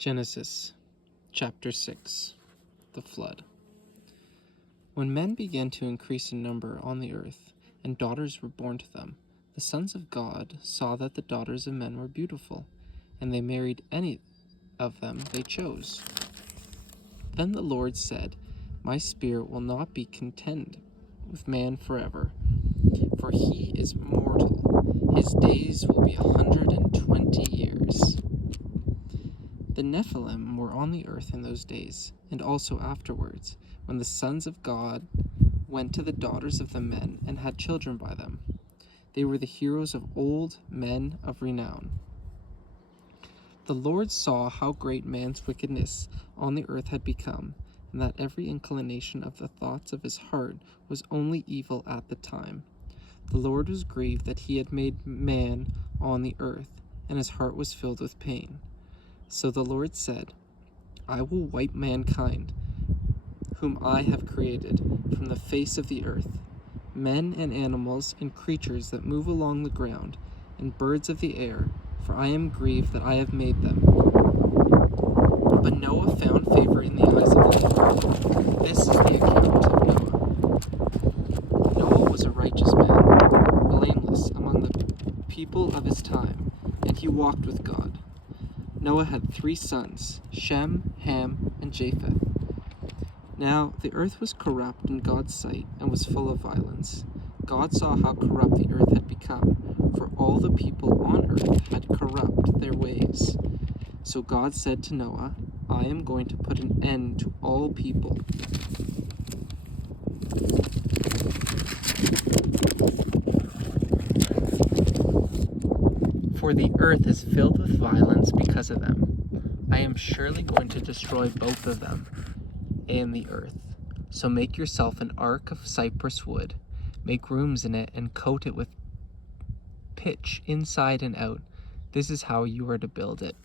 Genesis chapter 6. The Flood. When men began to increase in number on the earth, and daughters were born to them, the sons of God saw that the daughters of men were beautiful, and they married any of them they chose. Then the Lord said, "My spirit will not be content with man forever, for he is mortal. His days will be 120 years. The Nephilim were on the earth in those days, and also afterwards, when the sons of God went to the daughters of the men and had children by them. They were the heroes of old, men of renown. The Lord saw how great man's wickedness on the earth had become, and that every inclination of the thoughts of his heart was only evil at the time. The Lord was grieved that he had made man on the earth, and his heart was filled with pain. So the Lord said, I will wipe mankind, whom I have created, from the face of the earth, men and animals and creatures that move along the ground, and birds of the air, for I am grieved that I have made them. But Noah found favor in the eyes of the Lord. This is the account of Noah. Noah was a righteous man, blameless among the people of his time, and he walked with God. Noah had 3 sons, Shem, Ham, and Japeth. Now the earth was corrupt in God's sight and was full of violence. God saw how corrupt the earth had become, for all the people on earth had corrupt their ways. So God said to Noah, I am going to put an end to all people. For the earth is filled with violence because of them. I am surely going to destroy both of them and the earth. So make yourself an ark of cypress wood. Make rooms in it and coat it with pitch inside and out. This is how you are to build it.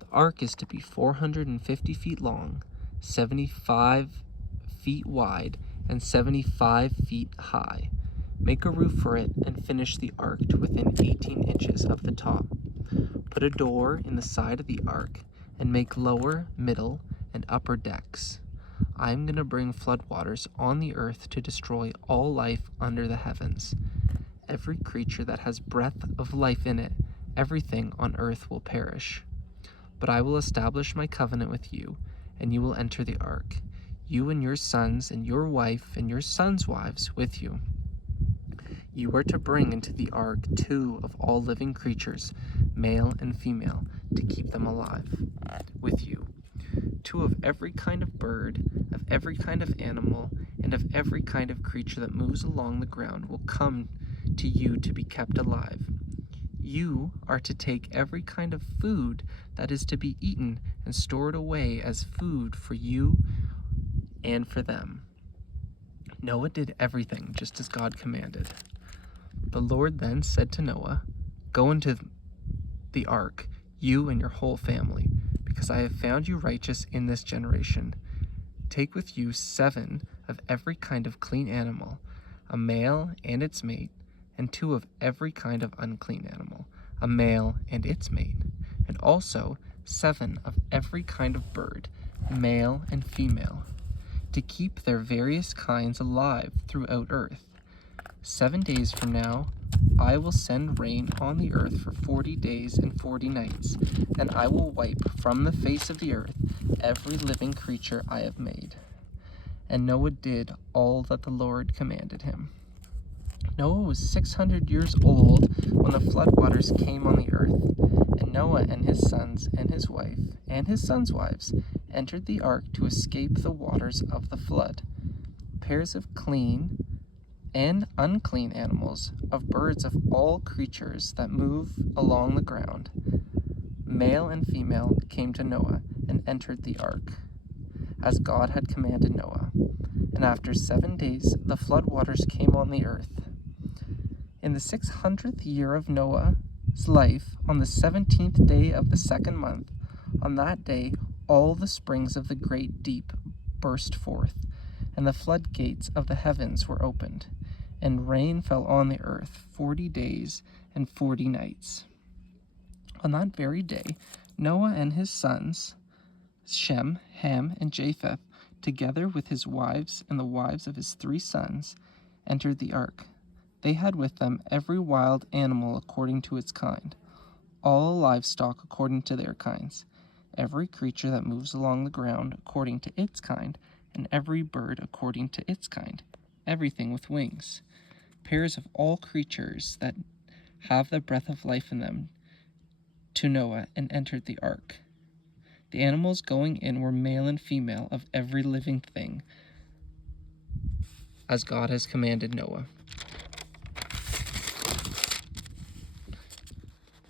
The ark is to be 450 feet long, 75 feet wide, and 75 feet high. Make a roof for it and finish the ark to within 18 inches of the top. Put a door in the side of the ark and make lower, middle, and upper decks. I am going to bring floodwaters on the earth to destroy all life under the heavens. Every creature that has breath of life in it, everything on earth will perish. But I will establish my covenant with you, and you will enter the ark, you and your sons and your wife and your sons' wives with you. You are to bring into the ark 2 of all living creatures, male and female, to keep them alive with you. 2 of every kind of bird, of every kind of animal, and of every kind of creature that moves along the ground will come to you to be kept alive. You are to take every kind of food that is to be eaten and store it away as food for you and for them. Noah did everything just as God commanded. The Lord then said to Noah, Go into the ark, you and your whole family, because I have found you righteous in this generation. Take with you 7 of every kind of clean animal, a male and its mate, and 2 of every kind of unclean animal, a male and its mate, and also 7 of every kind of bird, male and female, to keep their various kinds alive throughout earth. 7 days from now, I will send rain on the earth for 40 days and 40 nights, and I will wipe from the face of the earth every living creature I have made. And Noah did all that the Lord commanded him. Noah was 600 years old when the floodwaters came on the earth, and Noah and his sons and his wife and his sons' wives entered the ark to escape the waters of the flood. Pairs of clean and unclean animals, of birds of all creatures that move along the ground, male and female, came to Noah and entered the ark, as God had commanded Noah. And after 7 days the floodwaters came on the earth. In the 600th year of Noah's life, on the 17th day of the 2nd month, on that day all the springs of the great deep burst forth, and the floodgates of the heavens were opened, and rain fell on the earth 40 days and 40 nights. On that very day, Noah and his sons, Shem, Ham, and Japheth, together with his wives and the wives of his 3 sons, entered the ark. They had with them every wild animal according to its kind, all livestock according to their kinds, every creature that moves along the ground according to its kind, and every bird according to its kind, everything with wings, pairs of all creatures that have the breath of life in them, to Noah, and entered the ark. The animals going in were male and female of every living thing, as God has commanded Noah.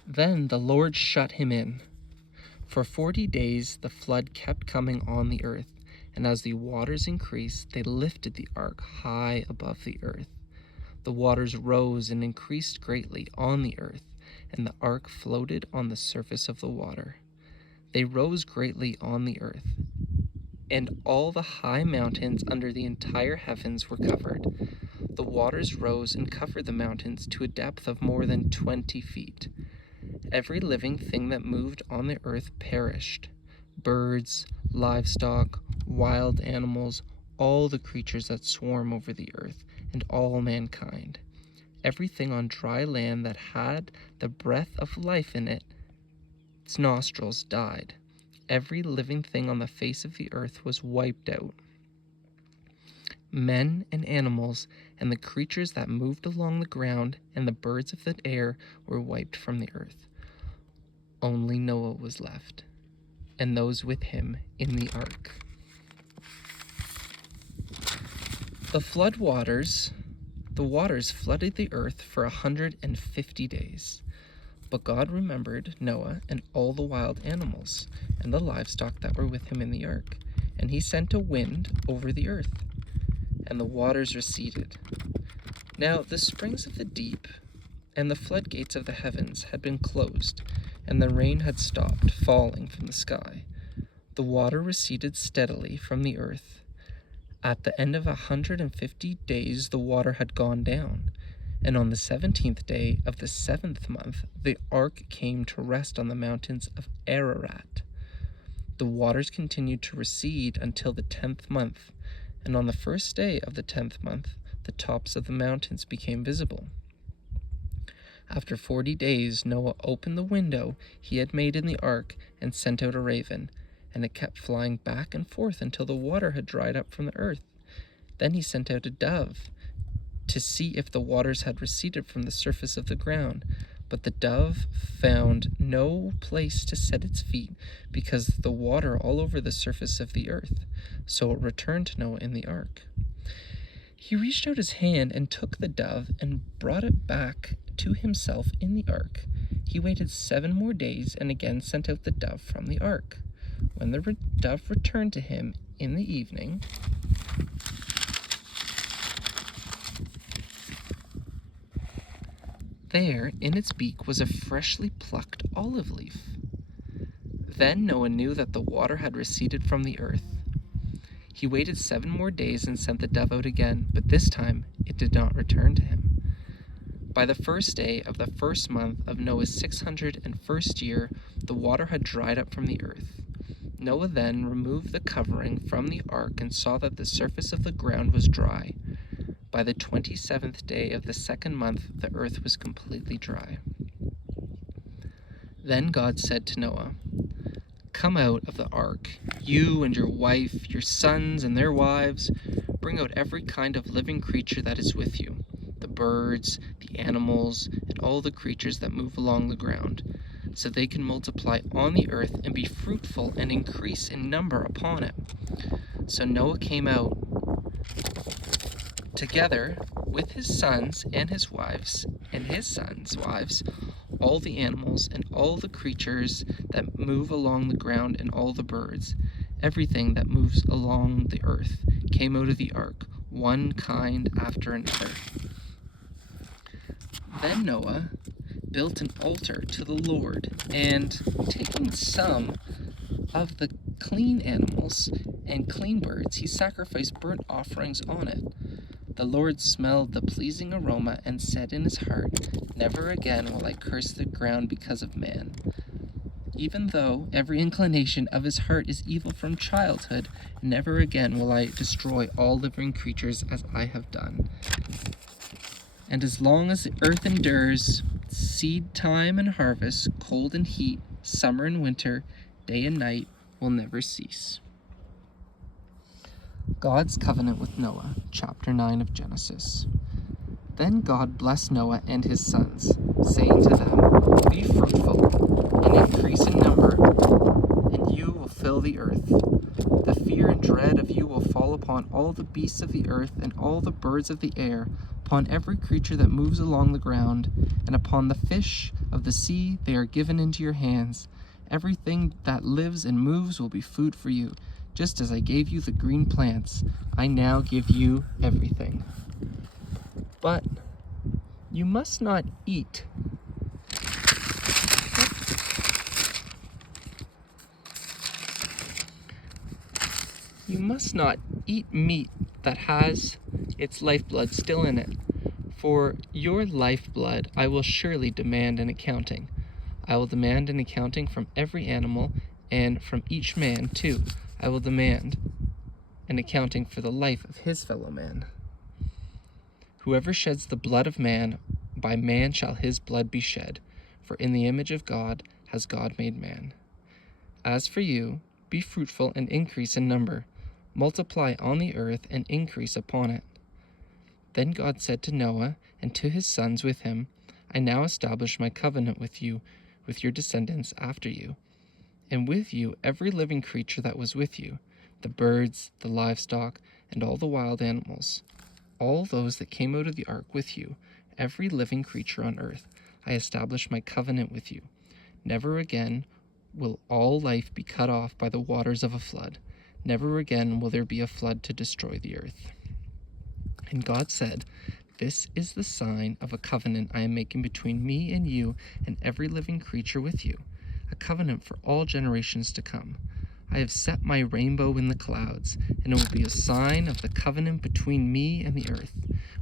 Then the Lord shut him in. For 40 days the flood kept coming on the earth, and as the waters increased, they lifted the ark high above the earth. The waters rose and increased greatly on the earth, and the ark floated on the surface of the water. They rose greatly on the earth, and all the high mountains under the entire heavens were covered. The waters rose and covered the mountains to a depth of more than 20 feet. Every living thing that moved on the earth perished: birds, livestock, wild animals, all the creatures that swarm over the earth, and all mankind. Everything on dry land that had the breath of life in its nostrils died. Every living thing on the face of the earth was wiped out. Men and animals and the creatures that moved along the ground and the birds of the air were wiped from the earth. Only Noah was left, and those with him in the ark. The waters flooded the earth for 150 days. But God remembered Noah and all the wild animals and the livestock that were with him in the ark, and he sent a wind over the earth, and the waters receded. Now the springs of the deep and the floodgates of the heavens had been closed, and the rain had stopped falling from the sky. The water receded steadily from the earth. At the end of 150 days, the water had gone down, and on the 17th day of the 7th month, the ark came to rest on the mountains of Ararat. The waters continued to recede until the 10th month, and on the first day of the 10th month, the tops of the mountains became visible. After 40 days, Noah opened the window he had made in the ark and sent out a raven, and it kept flying back and forth until the water had dried up from the earth. Then he sent out a dove to see if the waters had receded from the surface of the ground. But the dove found no place to set its feet because of the water all over the surface of the earth. So it returned to Noah in the ark. He reached out his hand and took the dove and brought it back to himself in the ark. He waited 7 more days and again sent out the dove from the ark. When the dove returned to him in the evening, there in its beak was a freshly plucked olive leaf. Then Noah knew that the water had receded from the earth. He waited 7 more days and sent the dove out again, but this time it did not return to him. By the first day of the 1st month of Noah's 601st year, the water had dried up from the earth. Noah then removed the covering from the ark and saw that the surface of the ground was dry. By the 27th day of the 2nd month, the earth was completely dry. Then God said to Noah, "Come out of the ark, you and your wife, your sons and their wives. Bring out every kind of living creature that is with you, the birds, the animals, and all the creatures that move along the ground, so they can multiply on the earth and be fruitful and increase in number upon it." So Noah came out together with his sons and his wives, and his sons' wives, all the animals and all the creatures that move along the ground and all the birds, everything that moves along the earth, came out of the ark, one kind after another. Then Noah built an altar to the Lord, and taking some of the clean animals and clean birds, he sacrificed burnt offerings on it. The Lord smelled the pleasing aroma and said in his heart, "Never again will I curse the ground because of man. Even though every inclination of his heart is evil from childhood, never again will I destroy all living creatures as I have done. And as long as the earth endures, seed time and harvest, cold and heat, summer and winter, day and night will never cease. God's covenant with Noah, chapter 9 of Genesis. Then God blessed Noah and his sons, saying to them, "Be fruitful and increase in number, and you will fill the earth. The fear and dread of you will fall upon all the beasts of the earth and all the birds of the air, upon every creature that moves along the ground, and upon the fish of the sea. They are given into your hands. Everything that lives and moves will be food for you. Just as I gave you the green plants, I now give you everything. But you must not eat meat that has its lifeblood still in it. For your lifeblood I will surely demand an accounting. I will demand an accounting from every animal, and from each man, too. I will demand an accounting for the life of his fellow man. Whoever sheds the blood of man, by man shall his blood be shed, for in the image of God has God made man. As for you, be fruitful and increase in number. Multiply on the earth and increase upon it." Then God said to Noah and to his sons with him, "I now establish my covenant with you, with your descendants after you, and with you every living creature that was with you, the birds, the livestock, and all the wild animals, all those that came out of the ark with you, every living creature on earth. I establish my covenant with you. Never again will all life be cut off by the waters of a flood. Never again will there be a flood to destroy the earth." And God said, "This is the sign of a covenant I am making between me and you and every living creature with you, a covenant for all generations to come. I have set my rainbow in the clouds, and it will be a sign of the covenant between me and the earth.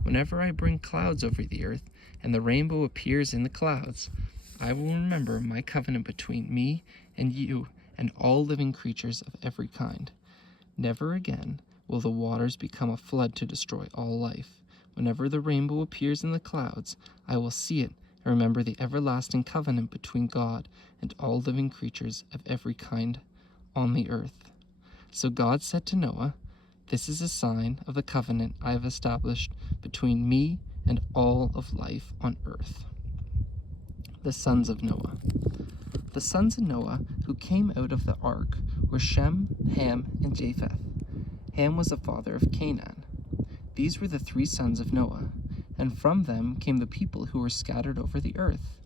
Whenever I bring clouds over the earth, and the rainbow appears in the clouds, I will remember my covenant between me and you and all living creatures of every kind. Never again will the waters become a flood to destroy all life. Whenever the rainbow appears in the clouds, I will see it and remember the everlasting covenant between God and all living creatures of every kind on the earth." So God said to Noah, "This is a sign of the covenant I have established between me and all of life on earth." The sons of Noah. The sons of Noah who came out of the ark were Shem, Ham, and Japheth. Ham was the father of Canaan. These were the 3 sons of Noah, and from them came the people who were scattered over the earth.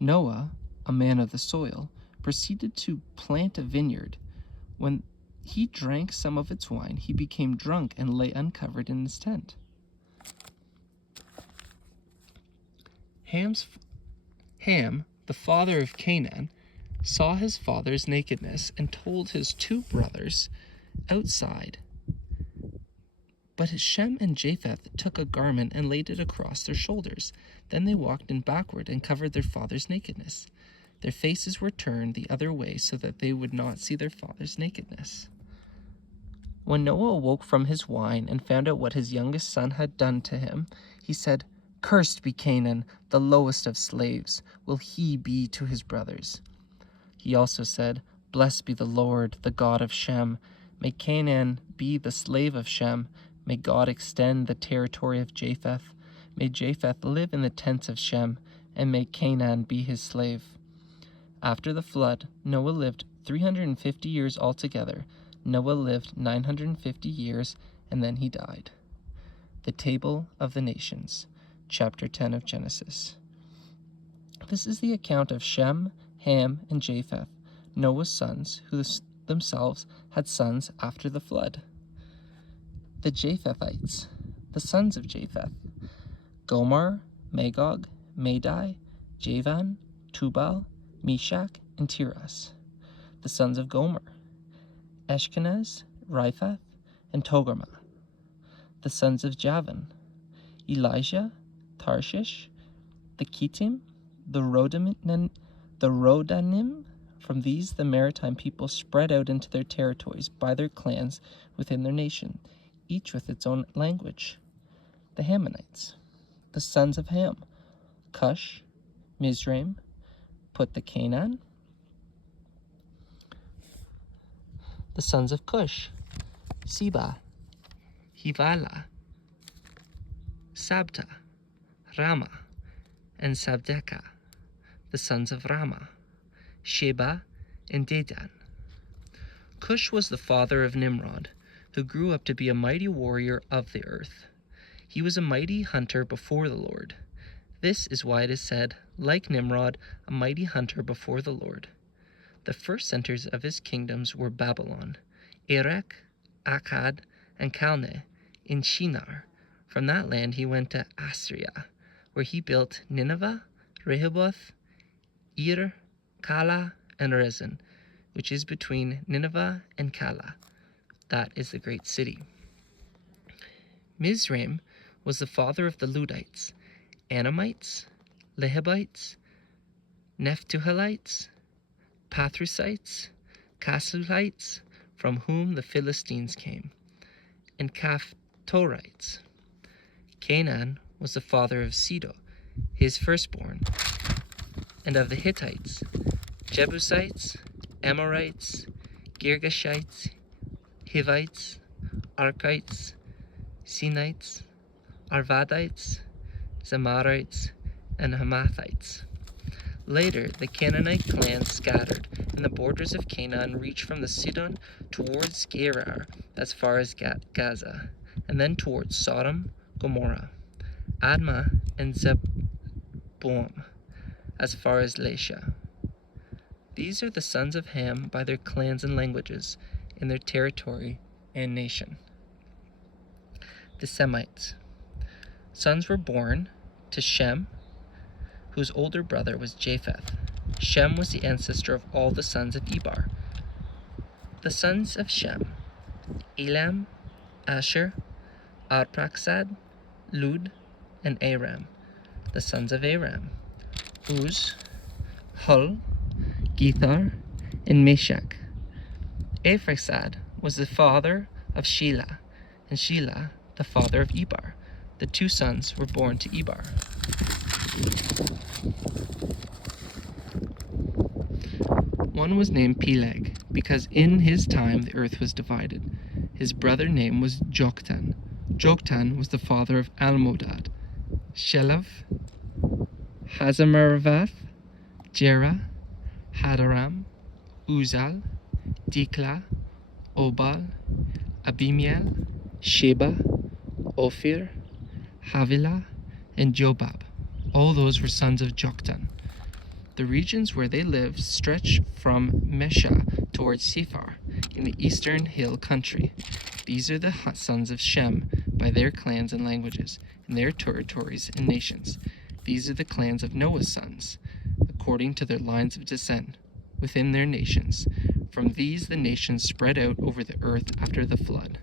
Noah, a man of the soil, proceeded to plant a vineyard. When he drank some of its wine, he became drunk and lay uncovered in his tent. Ham, the father of Canaan, saw his father's nakedness and told his 2 brothers outside. But Shem and Japheth took a garment and laid it across their shoulders. Then they walked in backward and covered their father's nakedness. Their faces were turned the other way so that they would not see their father's nakedness. When Noah awoke from his wine and found out what his youngest son had done to him, he said, "Cursed be Canaan, the lowest of slaves, will he be to his brothers." He also said, "Blessed be the Lord, the God of Shem. May Canaan be the slave of Shem. May God extend the territory of Japeth. May Japheth live in the tents of Shem, and may Canaan be his slave." After the flood, Noah lived 350 years altogether. Noah lived 950 years, and then he died. The Table of the Nations, chapter 10 of Genesis. This is the account of Shem, Ham, and Japheth, Noah's sons, who themselves had sons after the flood. The Japhethites, the sons of Japheth: Gomer, Magog, Madai, Javan, Tubal, Meshach, and Tiras. The sons of Gomer: Eshkenaz, Riphath, and Togarmah. The sons of Javan: Elijah, Tarshish, the Kittim, the Rodanim, From these, the maritime people spread out into their territories by their clans within their nation, each with its own language. The Hammonites, the sons of Ham, Cush, Mizraim, Put the Canaan. The sons of Cush, Seba, Hivala, Sabta, Rama, and Sabdeka. The sons of Rama, Sheba, and Dedan. Cush was the father of Nimrod, who grew up to be a mighty warrior of the earth. He was a mighty hunter before the Lord. This is why it is said, like Nimrod, a mighty hunter before the Lord. The first centers of his kingdoms were Babylon, Erech, Akkad, and Calneh in Shinar. From that land he went to Assyria, where he built Nineveh, Rehoboth, Ir, Kala, and Rezin, which is between Nineveh and Kala. That is the great city. Mizraim was the father of the Ludites, Anamites, Lehabites, Nephtuhelites, Pathrusites, Casulites, from whom the Philistines came, and Caphtorites. Canaan was the father of Sidon, his firstborn, and of the Hittites, Jebusites, Amorites, Girgashites, Hivites, Archites, Sinites, Arvadites, Zamarites, and Hamathites. Later, the Canaanite clans scattered, and the borders of Canaan reached from the Sidon towards Gerar as far as Gaza, and then towards Sodom, Gomorrah, Admah, and Zeboim as far as Lasha. These are the sons of Ham by their clans and languages, in their territory and nation. The Semites. Sons were born to Shem, whose older brother was Japeth. Shem was the ancestor of all the sons of Eber. The sons of Shem, Elam, Asher, Arphaxad, Lud, and Aram. The sons of Aram, Uz, Hul, Gethar, and Meshach. Arphaxad was the father of Shelah, and Shelah the father of Eber. The two sons were born to Eber. One was named Peleg, because in his time the earth was divided. His brother name was Joktan. Joktan was the father of Almodad, Shelav, Hazarmaveth, Jerah, Hadaram, Uzal, Dikla, Obal, Abimiel, Sheba, Ophir, Havilah, and Jobab. All those were sons of Joktan. The regions where they lived stretched from Mesha towards Sephar in the eastern hill country. These are the sons of Shem by their clans and languages, in their territories and nations. These are the clans of Noah's sons, according to their lines of descent, within their nations. From these the nations spread out over the earth after the flood.